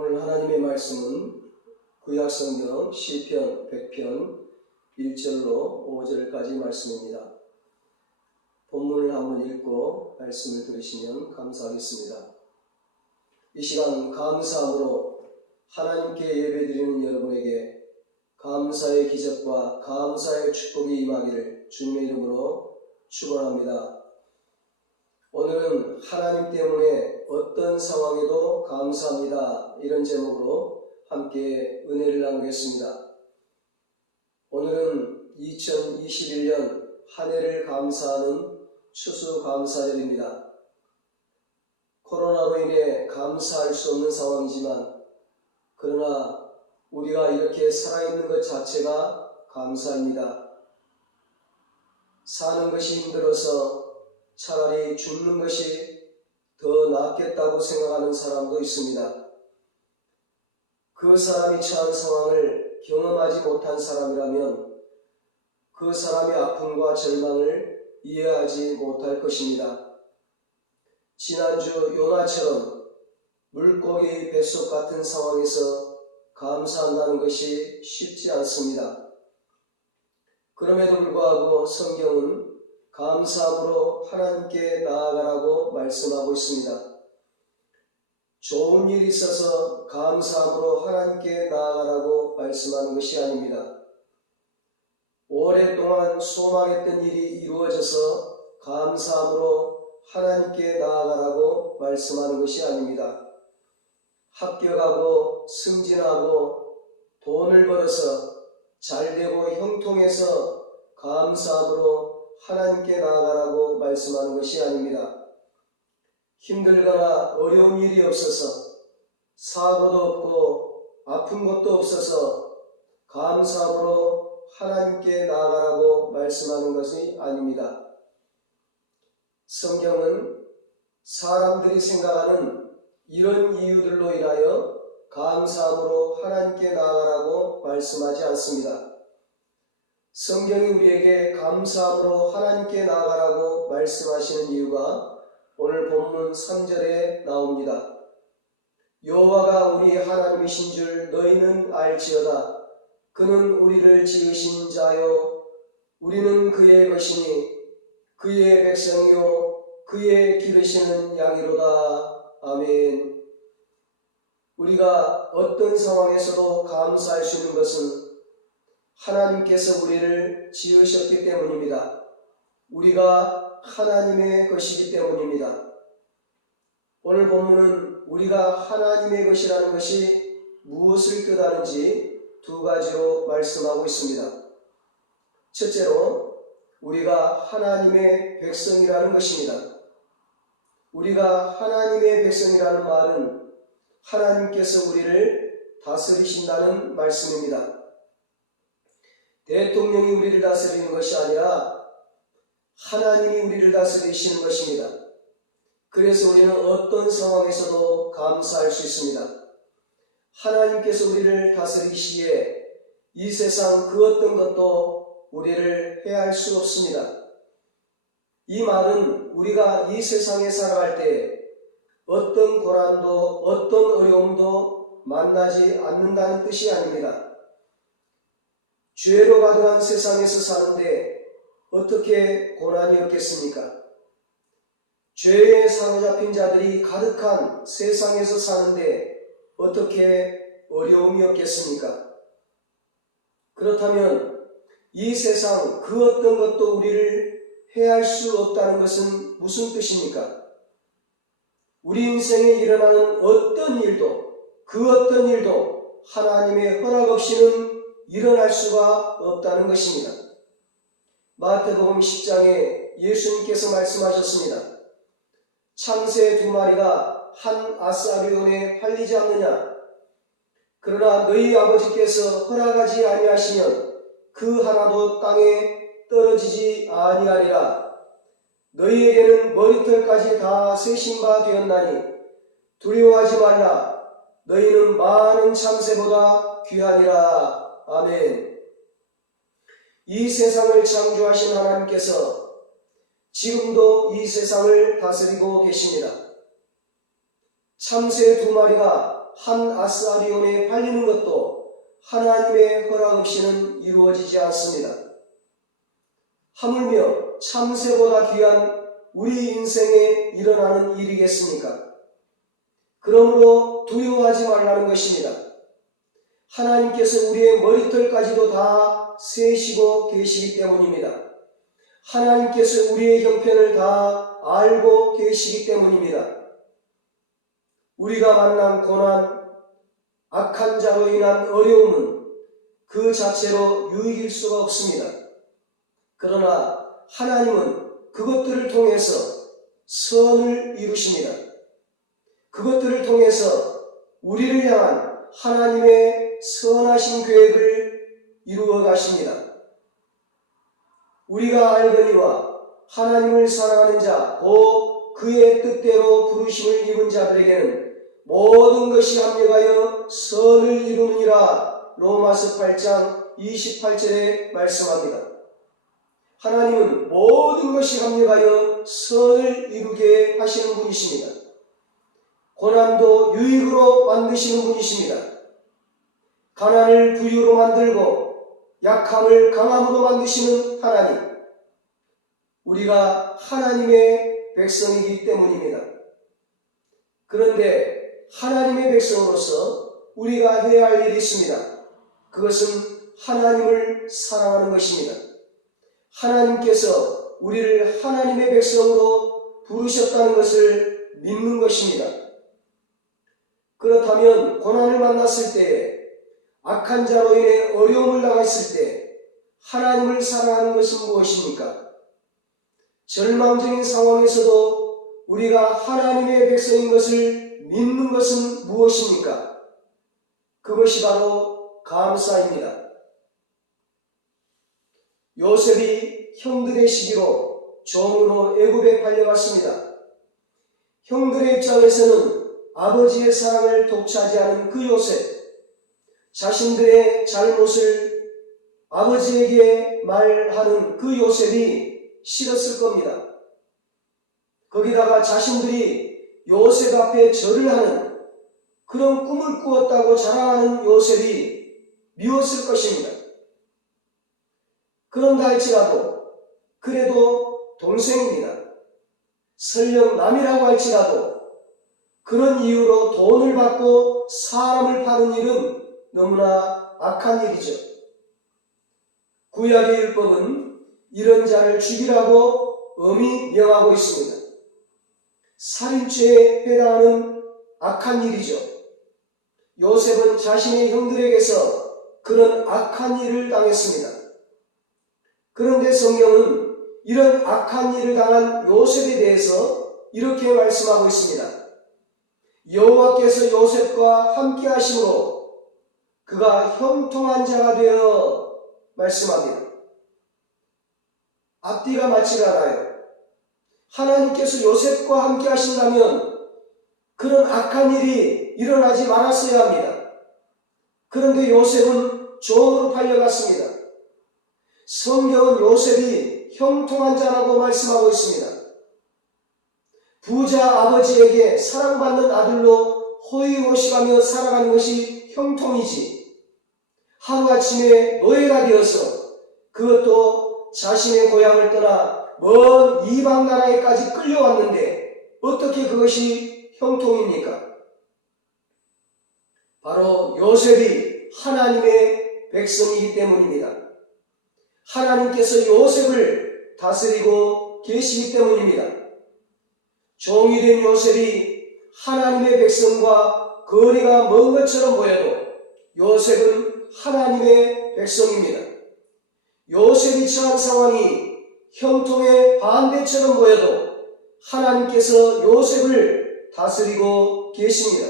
오늘 하나님의 말씀은 구약성경 시편 100편 1절로 5절까지 말씀입니다. 본문을 한번 읽고 말씀을 들으시면 감사하겠습니다. 이 시간 감사함으로 하나님께 예배드리는 여러분에게 감사의 기적과 감사의 축복이 임하기를 주님의 이름으로 축원합니다. 오늘은 하나님 때문에 어떤 상황에도 감사합니다. 이런 제목으로 함께 은혜를 나누겠습니다. 오늘은 2021년 한 해를 감사하는 추수감사절입니다. 코로나로 인해 감사할 수 없는 상황이지만 그러나 우리가 이렇게 살아있는 것 자체가 감사입니다. 사는 것이 힘들어서 차라리 죽는 것이 더 낫겠다고 생각하는 사람도 있습니다. 그 사람이 처한 상황을 경험하지 못한 사람이라면 그 사람의 아픔과 절망을 이해하지 못할 것입니다. 지난주 요나처럼 물고기 뱃속 같은 상황에서 감사한다는 것이 쉽지 않습니다. 그럼에도 불구하고 성경은 감사함으로 하나님께 나아가라고 말씀하고 있습니다. 좋은 일이 있어서 감사함으로 하나님께 나아가라고 말씀하는 것이 아닙니다. 오랫동안 소망했던 일이 이루어져서 감사함으로 하나님께 나아가라고 말씀하는 것이 아닙니다. 합격하고 승진하고 돈을 벌어서 잘되고 형통해서 감사함으로 하나님께 나아가라고 말씀하는 것이 아닙니다. 힘들거나 어려운 일이 없어서 사고도 없고 아픈 것도 없어서 감사함으로 하나님께 나아가라고 말씀하는 것이 아닙니다. 성경은 사람들이 생각하는 이런 이유들로 인하여 감사함으로 하나님께 나아가라고 말씀하지 않습니다. 성경이 우리에게 감사함으로 하나님께 나아가라고 말씀하시는 이유가 오늘 본문 3절에 나옵니다. 여호와가 우리 하나님이신 줄 너희는 알지어다. 그는 우리를 지으신 자요 우리는 그의 것이니 그의 백성이요 그의 기르시는 양이로다. 아멘. 우리가 어떤 상황에서도 감사할 수 있는 것은 하나님께서 우리를 지으셨기 때문입니다. 우리가 하나님의 것이기 때문입니다. 오늘 본문은 우리가 하나님의 것이라는 것이 무엇을 뜻하는지 두 가지로 말씀하고 있습니다. 첫째로 우리가 하나님의 백성이라는 것입니다. 우리가 하나님의 백성이라는 말은 하나님께서 우리를 다스리신다는 말씀입니다. 대통령이 우리를 다스리는 것이 아니라 하나님이 우리를 다스리시는 것입니다. 그래서 우리는 어떤 상황에서도 감사할 수 있습니다. 하나님께서 우리를 다스리시기에 이 세상 그 어떤 것도 우리를 해할 수 없습니다. 이 말은 우리가 이 세상에 살아갈 때 어떤 고난도 어떤 어려움도 만나지 않는다는 뜻이 아닙니다. 죄로 가득한 세상에서 사는데 어떻게 고난이 없겠습니까? 죄에 사로잡힌 자들이 가득한 세상에서 사는데 어떻게 어려움이 없겠습니까? 그렇다면 이 세상 그 어떤 것도 우리를 해할 수 없다는 것은 무슨 뜻입니까? 우리 인생에 일어나는 어떤 일도 그 어떤 일도 하나님의 허락 없이는 일어날 수가 없다는 것입니다. 마태복음 10장에 예수님께서 말씀하셨습니다. 참새 2마리가 한 아사리온에 팔리지 않느냐? 그러나 너희 아버지께서 허락하지 아니하시면 그 하나도 땅에 떨어지지 아니하리라. 너희에게는 머리털까지 다 세신 바 되었나니 두려워하지 말라. 너희는 많은 참새보다 귀하니라. 아멘. 이 세상을 창조하신 하나님께서 지금도 이 세상을 다스리고 계십니다. 참새 2마리가 한 아스아리온에 팔리는 것도 하나님의 허락 없이는 이루어지지 않습니다. 하물며 참새보다 귀한 우리 인생에 일어나는 일이겠습니까? 그러므로 두려워하지 말라는 것입니다. 하나님께서 우리의 머리털까지도 다 세시고 계시기 때문입니다. 하나님께서 우리의 형편을 다 알고 계시기 때문입니다. 우리가 만난 고난, 악한 자로 인한 어려움은 그 자체로 유익일 수가 없습니다. 그러나 하나님은 그것들을 통해서 선을 이루십니다. 그것들을 통해서 우리를 향한 하나님의 선하신 계획을 이루어 가십니다. 우리가 알거니와 하나님을 사랑하는 자, 곧 그의 뜻대로 부르심을 입은 자들에게는 모든 것이 합력하여 선을 이루느니라. 로마서 8장 28절에 말씀합니다. 하나님은 모든 것이 합력하여 선을 이루게 하시는 분이십니다. 고난도 유익으로 만드시는 분이십니다. 가난을 부유로 만들고 약함을 강함으로 만드시는 하나님. 우리가 하나님의 백성이기 때문입니다. 그런데 하나님의 백성으로서 우리가 해야 할 일이 있습니다. 그것은 하나님을 사랑하는 것입니다. 하나님께서 우리를 하나님의 백성으로 부르셨다는 것을 믿는 것입니다. 그렇다면 고난을 만났을 때에 악한 자로 인해 어려움을 당했을 때 하나님을 사랑하는 것은 무엇입니까? 절망적인 상황에서도 우리가 하나님의 백성인 것을 믿는 것은 무엇입니까? 그것이 바로 감사입니다. 요셉이 형들의 시기로 종으로 애굽에 팔려갔습니다. 형들의 입장에서는 아버지의 사랑을 독차지하는 그 요셉, 자신들의 잘못을 아버지에게 말하는 그 요셉이 싫었을 겁니다. 거기다가 자신들이 요셉 앞에 절을 하는 그런 꿈을 꾸었다고 자랑하는 요셉이 미웠을 것입니다. 그런다 할지라도 그래도 동생입니다. 설령 남이라고 할지라도 그런 이유로 돈을 받고 사람을 파는 일은 너무나 악한 일이죠. 구약의 율법은 이런 자를 죽이라고 엄히 명하고 있습니다. 살인죄에 해당하는 악한 일이죠. 요셉은 자신의 형들에게서 그런 악한 일을 당했습니다. 그런데 성경은 이런 악한 일을 당한 요셉에 대해서 이렇게 말씀하고 있습니다. 여호와께서 요셉과 함께 하심으로 그가 형통한 자가 되어 말씀합니다. 앞뒤가 맞지가 않아요. 하나님께서 요셉과 함께 하신다면 그런 악한 일이 일어나지 말았어야 합니다. 그런데 요셉은 종으로 팔려갔습니다. 성경은 요셉이 형통한 자라고 말씀하고 있습니다. 부자 아버지에게 사랑받는 아들로 호의호식하며 살아가는 것이 형통이지, 하루아침에 노예가 되어서 그것도 자신의 고향을 떠나 먼 이방 나라에까지 끌려왔는데 어떻게 그것이 형통입니까? 바로 요셉이 하나님의 백성이기 때문입니다. 하나님께서 요셉을 다스리고 계시기 때문입니다. 종이 된 요셉이 하나님의 백성과 거리가 먼 것처럼 보여도 요셉은 하나님의 백성입니다. 요셉이 처한 상황이 형통의 반대처럼 보여도 하나님께서 요셉을 다스리고 계십니다.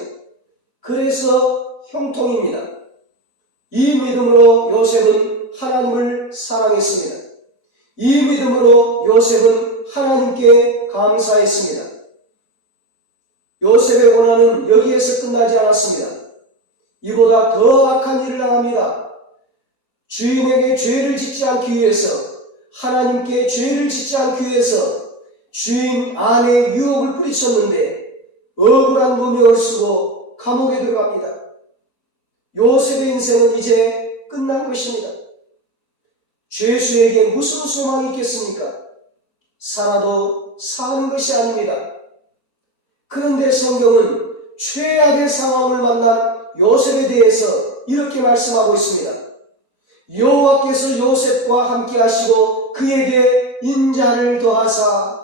그래서 형통입니다. 이 믿음으로 요셉은 하나님을 사랑했습니다. 이 믿음으로 요셉은 하나님께 감사했습니다. 요셉의 고난은 여기에서 끝나지 않았습니다. 이보다 더 악한 일을 당합니다. 주인에게 죄를 짓지 않기 위해서, 하나님께 죄를 짓지 않기 위해서 주인 안에 유혹을 뿌리쳤는데 억울한 누명을 쓰고 감옥에 들어갑니다. 요셉의 인생은 이제 끝난 것입니다. 죄수에게 무슨 소망이 있겠습니까? 살아도 사는 것이 아닙니다. 그런데 성경은 최악의 상황을 만난 요셉에 대해서 이렇게 말씀하고 있습니다. 여호와께서 요셉과 함께 하시고 그에게 인자를 더하사.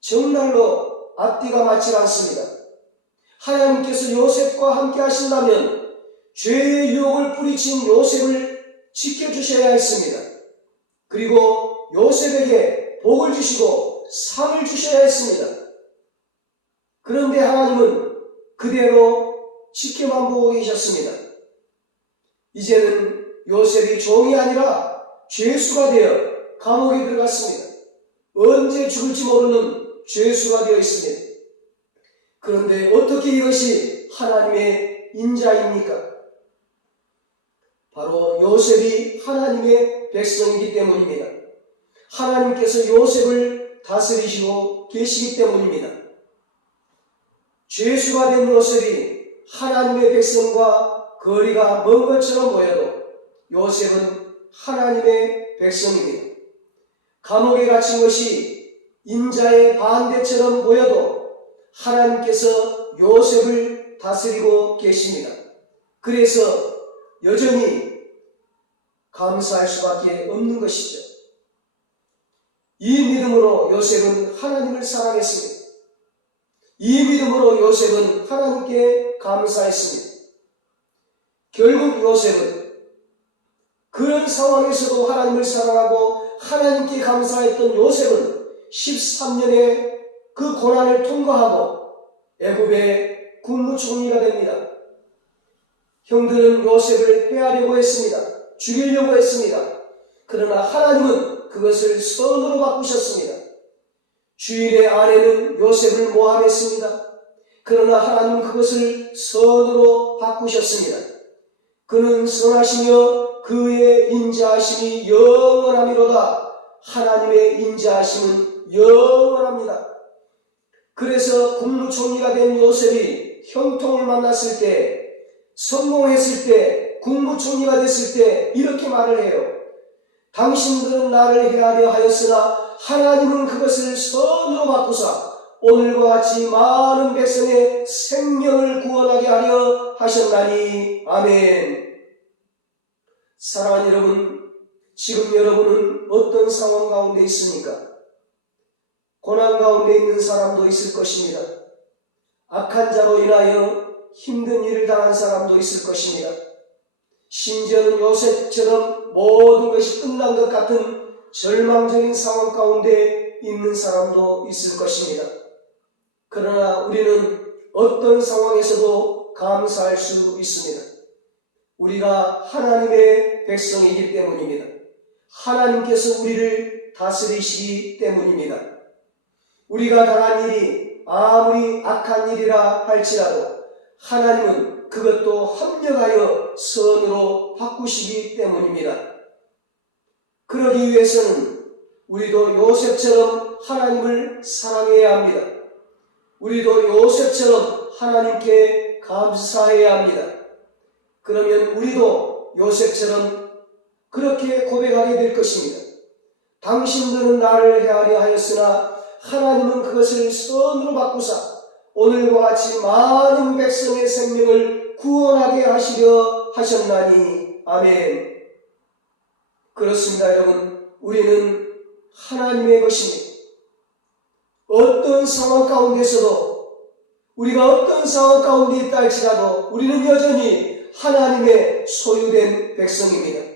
정말로 앞뒤가 맞지 않습니다. 하나님께서 요셉과 함께 하신다면 죄의 유혹을 뿌리친 요셉을 지켜주셔야 했습니다. 그리고 요셉에게 복을 주시고 상을 주셔야 했습니다. 그런데 하나님은 그대로 지켜만 보고 계셨습니다. 이제는 요셉이 종이 아니라 죄수가 되어 감옥에 들어갔습니다. 언제 죽을지 모르는 죄수가 되어 있습니다. 그런데 어떻게 이것이 하나님의 인자입니까? 바로 요셉이 하나님의 백성이기 때문입니다. 하나님께서 요셉을 다스리시고 계시기 때문입니다. 죄수가 된 요셉이 하나님의 백성과 거리가 먼 것처럼 보여도 요셉은 하나님의 백성입니다. 감옥에 갇힌 것이 인자의 반대처럼 보여도 하나님께서 요셉을 다스리고 계십니다. 그래서 여전히 감사할 수밖에 없는 것이죠. 이 믿음으로 요셉은 하나님을 사랑했습니다. 이 믿음으로 요셉은 하나님께 감사했습니다. 결국 요셉은 그런 상황에서도 하나님을 사랑하고 하나님께 감사했던 요셉은 13년의 그 고난을 통과하고 애굽의 국무총리가 됩니다. 형들은 요셉을 해하려고 했습니다. 죽이려고 했습니다. 그러나 하나님은 그것을 선으로 바꾸셨습니다. 주인의 아내는 요셉을 모함했습니다. 그러나 하나님은 그것을 선으로 바꾸셨습니다. 그는 선하시며 그의 인자하심이 영원하미로다. 하나님의 인자하심은 영원합니다. 그래서 국무총리가 된 요셉이 형통을 만났을 때, 성공했을 때, 국무총리가 됐을 때 이렇게 말을 해요. 당신들은 나를 해하려 하였으나 하나님은 그것을 선으로 바꾸사 오늘과 같이 많은 백성의 생명을 구원하게 하려 하셨나니. 아멘. 사랑하는 여러분, 지금 여러분은 어떤 상황 가운데 있습니까? 고난 가운데 있는 사람도 있을 것입니다. 악한 자로 인하여 힘든 일을 당한 사람도 있을 것입니다. 심지어는 요셉처럼 모든 것이 끝난 것 같은 절망적인 상황 가운데 있는 사람도 있을 것입니다. 그러나 우리는 어떤 상황에서도 감사할 수 있습니다. 우리가 하나님의 백성이기 때문입니다. 하나님께서 우리를 다스리시기 때문입니다. 우리가 당한 일이 아무리 악한 일이라 할지라도 하나님은 그것도 합력하여 선으로 바꾸시기 때문입니다. 그러기 위해서는 우리도 요셉처럼 하나님을 사랑해야 합니다. 우리도 요셉처럼 하나님께 감사해야 합니다. 그러면 우리도 요셉처럼 그렇게 고백하게 될 것입니다. 당신들은 나를 해하려 하였으나 하나님은 그것을 선으로 바꾸사 오늘과 같이 많은 백성의 생명을 구원하게 하시려 하셨나니. 아멘. 그렇습니다, 여러분. 우리는 하나님의 것입니다. 어떤 상황 가운데서도 우리가 어떤 상황 가운데 있다 할지라도 우리는 여전히 하나님의 소유된 백성입니다.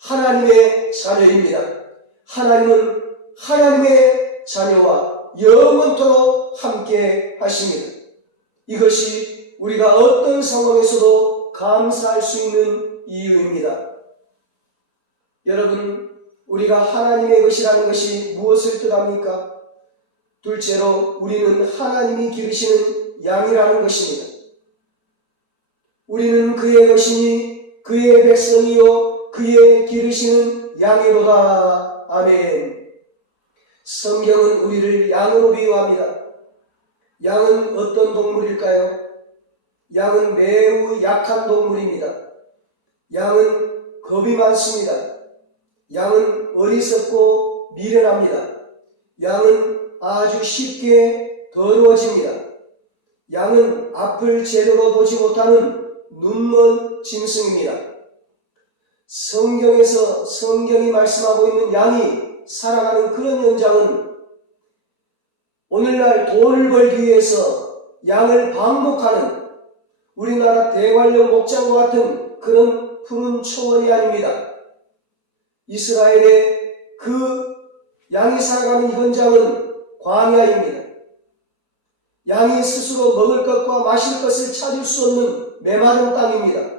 하나님의 자녀입니다. 하나님은 하나님의 자녀와 영원토록 함께 하십니다. 이것이 우리가 어떤 상황에서도 감사할 수 있는 이유입니다. 여러분, 우리가 하나님의 것이라는 것이 무엇을 뜻합니까? 둘째로 우리는 하나님이 기르시는 양이라는 것입니다. 우리는 그의 것이니 그의 백성이요 그의 기르시는 양이로다. 아멘. 성경은 우리를 양으로 비유합니다. 양은 어떤 동물일까요? 양은 매우 약한 동물입니다. 양은 겁이 많습니다. 양은 어리석고 미련합니다. 양은 아주 쉽게 더러워집니다. 양은 앞을 제대로 보지 못하는 눈먼 짐승입니다. 성경에서 성경이 말씀하고 있는 양이 살아가는 그런 현장은 오늘날 돈을 벌기 위해서 양을 방목하는 우리나라 대관령 목장과 같은 그런 푸른 초원이 아닙니다. 이스라엘의 그 양이 살아가는 현장은 광야입니다. 양이 스스로 먹을 것과 마실 것을 찾을 수 없는 메마른 땅입니다.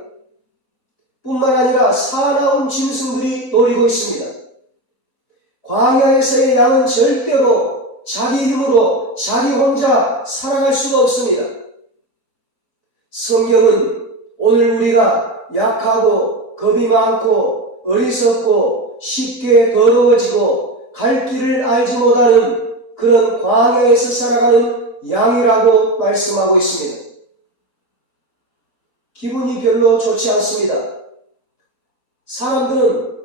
뿐만 아니라 사나운 짐승들이 노리고 있습니다. 광야에서의 양은 절대로 자기 힘으로 자기 혼자 살아갈 수가 없습니다. 성경은 오늘 우리가 약하고 겁이 많고 어리석고 쉽게 더러워지고 갈 길을 알지 못하는 그런 광야에서 살아가는 양이라고 말씀하고 있습니다. 기분이 별로 좋지 않습니다. 사람들은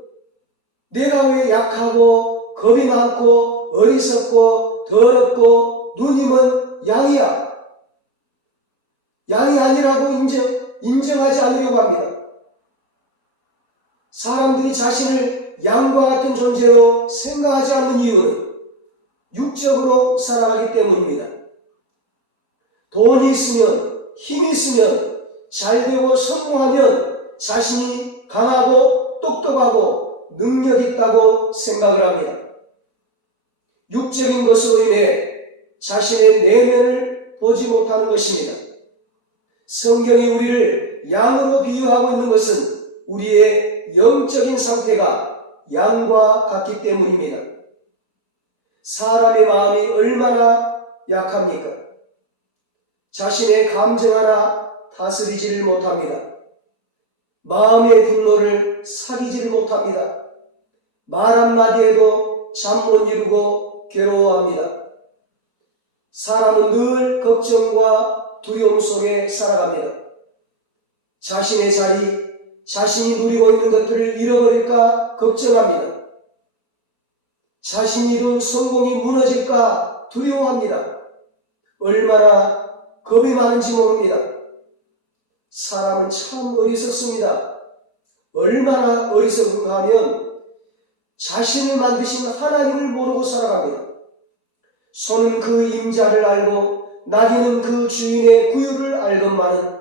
내가 왜 약하고 겁이 많고 어리석고 더럽고 눈이 먼 양이야. 양이 아니라고 인정하지 않으려고 합니다. 사람들이 자신을 양과 같은 존재로 생각하지 않는 이유는 육적으로 살아가기 때문입니다. 돈이 있으면, 힘이 있으면, 잘되고 성공하면 자신이 강하고 똑똑하고 능력 있다고 생각을 합니다. 육적인 것으로 인해 자신의 내면을 보지 못하는 것입니다. 성경이 우리를 양으로 비유하고 있는 것은 우리의 영적인 상태가 양과 같기 때문입니다. 사람의 마음이 얼마나 약합니까? 자신의 감정 하나 다스리지를 못합니다. 마음의 분노를 사리지를 못합니다. 말 한마디에도 잠 못 이루고 괴로워합니다. 사람은 늘 걱정과 두려움 속에 살아갑니다. 자신의 자리, 자신이 누리고 있는 것들을 잃어버릴까 걱정합니다. 자신이 이룬 성공이 무너질까 두려워합니다. 얼마나 겁이 많은지 모릅니다. 사람은 참 어리석습니다. 얼마나 어리석은가 하면 자신을 만드신 하나님을 모르고 살아갑니다. 손은 그 임자를 알고 나귀는 그 주인의 구유를 알건만은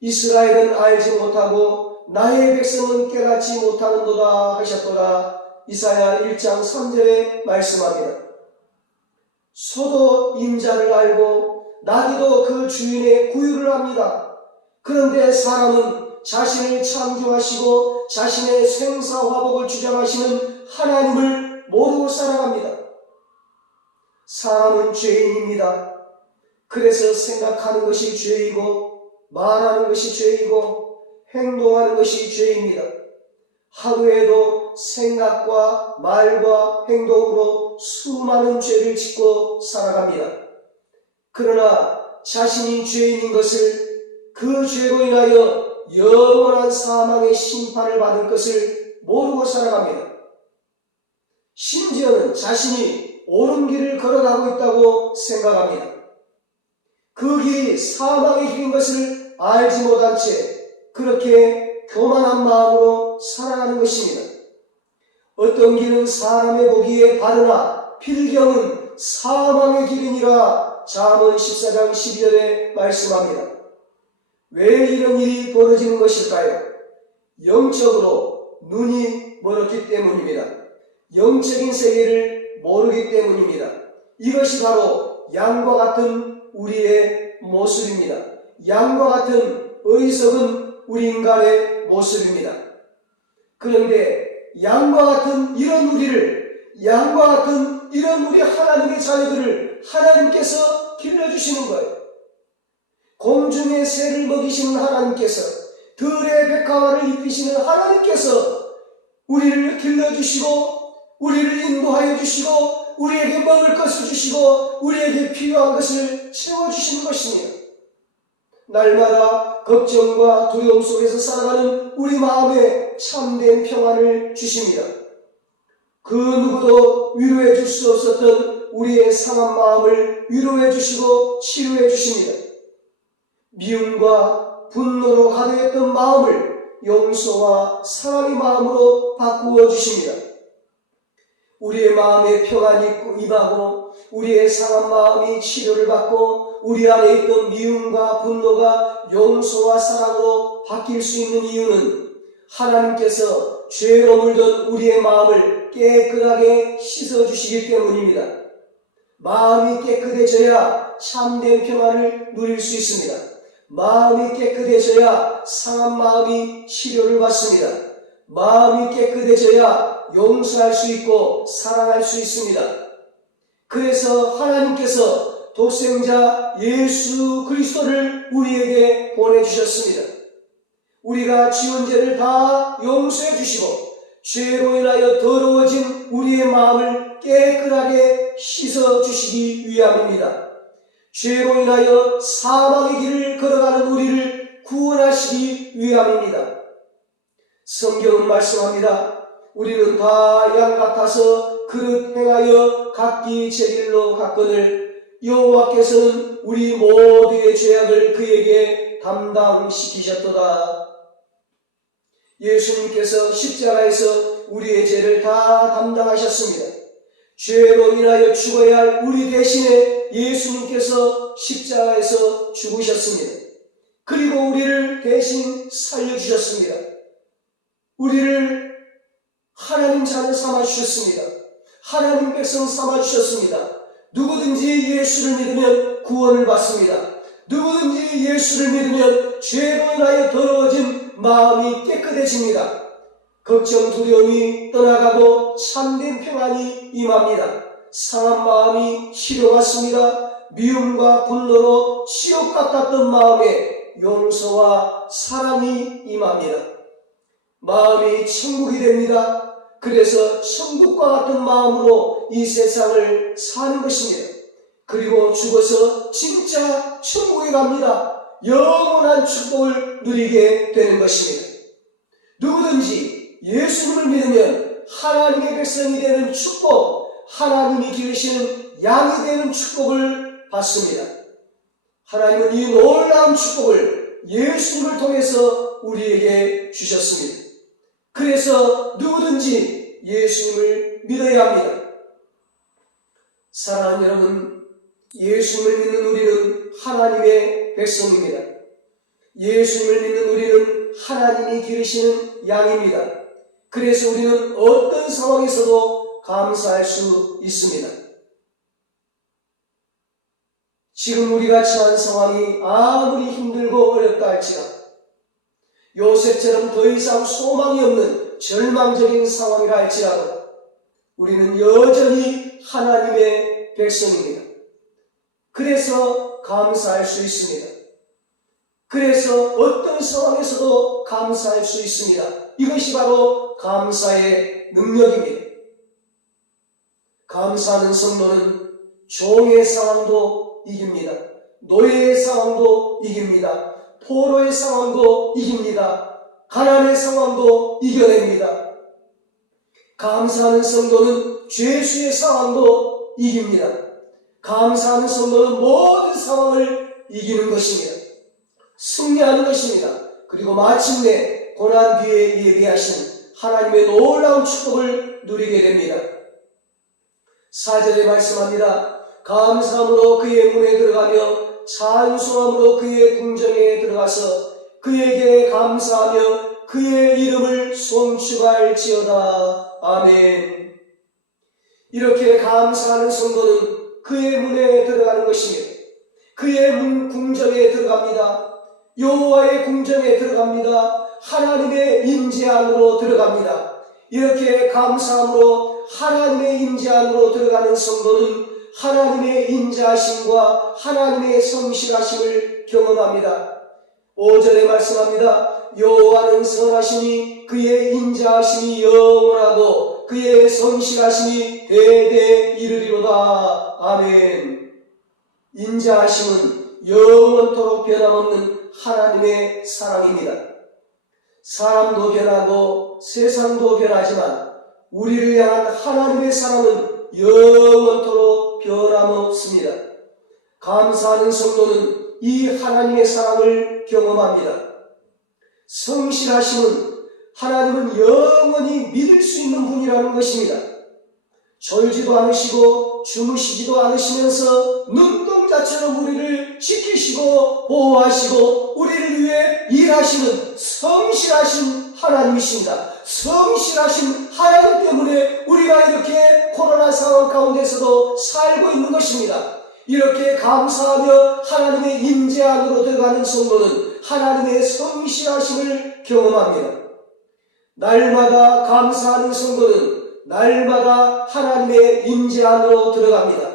이스라엘은 알지 못하고 나의 백성은 깨닫지 못하는도다 하셨도다. 이사야 1장 3절에 말씀합니다. 소도 임자를 알고 나귀도 그 주인의 구유를 합니다. 그런데 사람은 자신을 창조하시고 자신의 생사화복을 주장하시는 하나님을 모르고 살아갑니다. 사람은 죄인입니다. 그래서 생각하는 것이 죄이고 말하는 것이 죄이고 행동하는 것이 죄입니다. 하루에도 생각과 말과 행동으로 수많은 죄를 짓고 살아갑니다. 그러나 자신이 죄인인 것을 그 죄로 인하여 영원한 사망의 심판을 받을 것을 모르고 살아갑니다. 심지어는 자신이 옳은 길을 걸어가고 있다고 생각합니다. 그 길이 사망의 길인 것을 알지 못한 채 그렇게 교만한 마음으로 살아가는 것입니다. 어떤 길은 사람의 보기에 바르나 필경은 사망의 길이니라 잠언 14장 12절에 말씀합니다. 왜 이런 일이 벌어지는 것일까요? 영적으로 눈이 멀었기 때문입니다. 영적인 세계를 모르기 때문입니다. 이것이 바로 양과 같은 우리의 모습입니다. 양과 같은 어리석은 우리 인간의 모습입니다. 그런데 양과 같은 이런 우리를, 양과 같은 이런 우리 하나님의 자녀들을 하나님께서 길러주시는 거예요. 공중의 새를 먹이시는 하나님께서, 들의 백합화를 입히시는 하나님께서 우리를 길러주시고 우리를 인도하여 주시고 우리에게 먹을 것을 주시고 우리에게 필요한 것을 채워주시는 것입니다. 날마다 걱정과 두려움 속에서 살아가는 우리 마음에 참된 평안을 주십니다. 그 누구도 위로해 줄 수 없었던 우리의 상한 마음을 위로해 주시고 치료해 주십니다. 미움과 분노로 가득했던 마음을 용서와 사랑의 마음으로 바꾸어 주십니다. 우리의 마음에 평안이 임하고 우리의 상한 마음이 치료를 받고 우리 안에 있던 미움과 분노가 용서와 사랑으로 바뀔 수 있는 이유는 하나님께서 죄로 물든 우리의 마음을 깨끗하게 씻어주시기 때문입니다. 마음이 깨끗해져야 참된 평안을 누릴 수 있습니다. 마음이 깨끗해져야 상한 마음이 치료를 받습니다. 마음이 깨끗해져야 용서할 수 있고 사랑할 수 있습니다. 그래서 하나님께서 독생자 예수 그리스도를 우리에게 보내주셨습니다. 우리가 지은 죄를 다 용서해 주시고 죄로 인하여 더러워진 우리의 마음을 깨끗하게 씻어 주시기 위함입니다. 죄로 인하여 사망의 길을 걸어가는 우리를 구원하시기 위함입니다. 성경은 말씀합니다. 우리는 다 양 같아서 그릇 행하여 각기 제 길로 갔거늘 여호와께서는 우리 모두의 죄악을 그에게 담당시키셨도다. 예수님께서 십자가에서 우리의 죄를 다 담당하셨습니다. 죄로 인하여 죽어야 할 우리 대신에 예수님께서 십자가에서 죽으셨습니다. 그리고 우리를 대신 살려주셨습니다. 우리를 하나님 자녀 삼아주셨습니다. 하나님 백성 삼아주셨습니다. 누구든지 예수를 믿으면 구원을 받습니다. 누구든지 예수를 믿으면 죄로 인하여 더러워진 마음이 깨끗해집니다. 걱정 두려움이 떠나가고 참된 평안이 임합니다. 상한 마음이 치료받습니다. 미움과 분노로 지옥 같았던 마음에 용서와 사랑이 임합니다. 마음이 천국이 됩니다. 그래서 천국과 같은 마음으로 이 세상을 사는 것입니다. 그리고 죽어서 진짜 천국에 갑니다. 영원한 축복을 누리게 되는 것입니다. 누구든지 예수님을 믿으면 하나님의 백성이 되는 축복, 하나님이 기르시는 양이 되는 축복을 받습니다. 하나님은 이 놀라운 축복을 예수님을 통해서 우리에게 주셨습니다. 그래서 누구든지 예수님을 믿어야 합니다. 사랑하는 여러분, 예수님을 믿는 우리는 하나님의 백성입니다. 예수님을 믿는 우리는 하나님이 기르시는 양입니다. 그래서 우리는 어떤 상황에서도 감사할 수 있습니다. 지금 우리가 처한 상황이 아무리 힘들고 어렵다 할지라도 요셉처럼 더 이상 소망이 없는 절망적인 상황이라 할지라도 우리는 여전히 하나님의 백성입니다. 그래서 감사할 수 있습니다. 그래서 어떤 상황에서도 감사할 수 있습니다. 이것이 바로 감사의 능력입니다. 감사하는 성도는 종의 상황도 이깁니다. 노예의 상황도 이깁니다. 포로의 상황도 이깁니다. 가난의 상황도 이겨냅니다. 감사하는 성도는 죄수의 상황도 이깁니다. 감사하는 성도는 모든 상황을 이기는 것입니다. 승리하는 것입니다. 그리고 마침내 고난 뒤에 예비하신 하나님의 놀라운 축복을 누리게 됩니다. 4절에 말씀합니다. 감사함으로 그의 문에 들어가며 찬송함으로 그의 궁정에 들어가서 그에게 감사하며 그의 이름을 송축할지어다. 아멘. 이렇게 감사하는 성도는 그의 문에 들어가는 것입니다. 그의 궁정에 들어갑니다. 여호와의 궁정에 들어갑니다. 하나님의 임재 안으로 들어갑니다. 이렇게 감사함으로 하나님의 임재 안으로 들어가는 성도는 하나님의 인자하심과 하나님의 성실하심을 경험합니다. 5절에 말씀합니다. 여호와는 선하시니 그의 인자하심이 영원하고 그의 성실하심이 대대 이르리로다. 아멘. 인자하심은 영원토록 변함없는 하나님의 사랑입니다. 사람도 변하고 세상도 변하지만 우리를 향한 하나님의 사랑은 영원토록 변함없습니다. 감사하는 성도는 이 하나님의 사랑을 경험합니다. 성실하심은 하나님은 영원히 믿을 수 있는 분이라는 것입니다. 졸지도 않으시고 주무시지도 않으시면서 눈동자처럼 우리를 지키시고 보호하시고 우리를 위해 일하시는 성실하신 하나님이십니다. 성실하신 하나님 때문에 우리가 이렇게 코로나 상황 가운데서도 살고 있는 것입니다. 이렇게 감사하며 하나님의 임재 안으로 들어가는 성도는 하나님의 성실하심을 경험합니다. 날마다 감사하는 성도는 날마다 하나님의 임재 안으로 들어갑니다.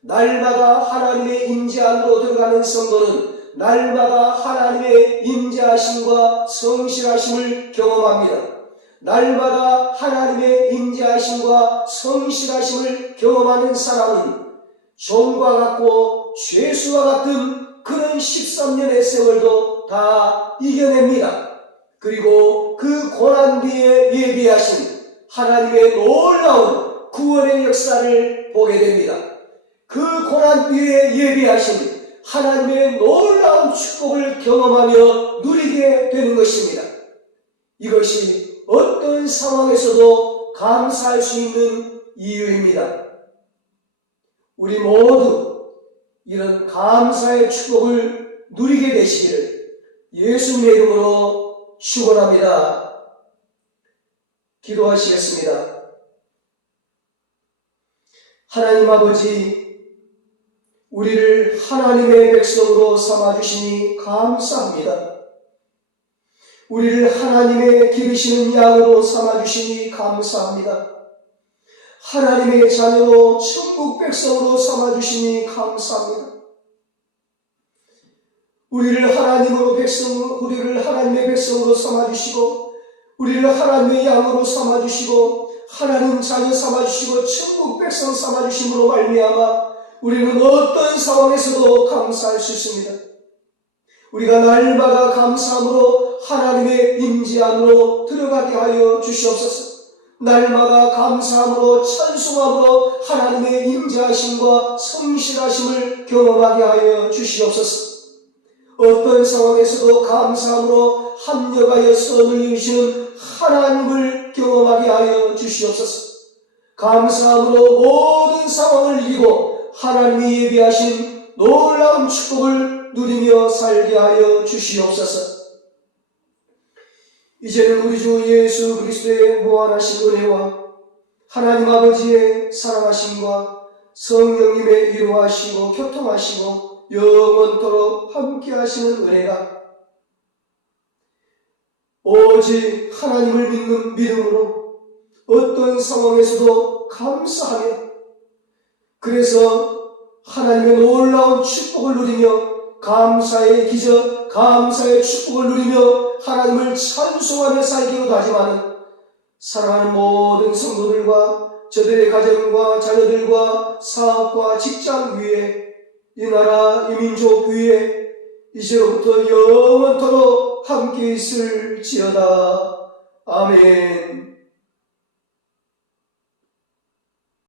날마다 하나님의 임재 안으로 들어가는 성도는 날마다 하나님의 임재하심과 성실하심을 경험합니다. 날마다 하나님의 임재하심과 성실하심을 경험하는 사람은 종과 같고 죄수와 같은 그런 13년의 세월도 다 이겨냅니다. 그리고 그 고난 뒤에 예비하신 하나님의 놀라운 구원의 역사를 보게 됩니다. 그 고난 뒤에 예비하신 하나님의 놀라운 축복을 경험하며 누리게 되는 것입니다. 이것이 어떤 상황에서도 감사할 수 있는 이유입니다. 우리 모두 이런 감사의 축복을 누리게 되시기를 예수님의 이름으로 축원합니다. 기도하시겠습니다. 하나님 아버지, 우리를 하나님의 백성으로 삼아주시니 감사합니다. 우리를 하나님의 기르시는 양으로 삼아주시니 감사합니다. 하나님의 자녀로 천국 백성으로 삼아주시니 감사합니다. 우리를 하나님의 백성으로 삼아주시고 우리를 하나님의 양으로 삼아주시고 하나님 자녀 삼아주시고 천국 백성 삼아주심으로 말미암아 우리는 어떤 상황에서도 감사할 수 있습니다. 우리가 날마다 감사함으로 하나님의 임재 안으로 들어가게 하여 주시옵소서. 날마다 감사함으로 찬송함으로 하나님의 임재하심과 성실하심을 경험하게 하여 주시옵소서. 어떤 상황에서도 감사함으로 합력하여 선을 이루시는 하나님을 경험하게 하여 주시옵소서. 감사함으로 모든 상황을 이기고 하나님이 예비하신 놀라운 축복을 누리며 살게 하여 주시옵소서. 이제는 우리 주 예수 그리스도의 무한하신 은혜와 하나님 아버지의 사랑하심과 성령님의 위로하시고 교통하시고 영원토록 함께 하시는 은혜가 오직 하나님을 믿는 믿음으로 어떤 상황에서도 감사하며 그래서 하나님의 놀라운 축복을 누리며 감사의 기적, 감사의 축복을 누리며 하나님을 찬송하며 살기로 다짐하는 사랑하는 모든 성도들과 저들의 가정과 자녀들과 사업과 직장 위에 이 나라 이 민족 위에 이제로부터 영원토록 함께 있을지어다. 아멘.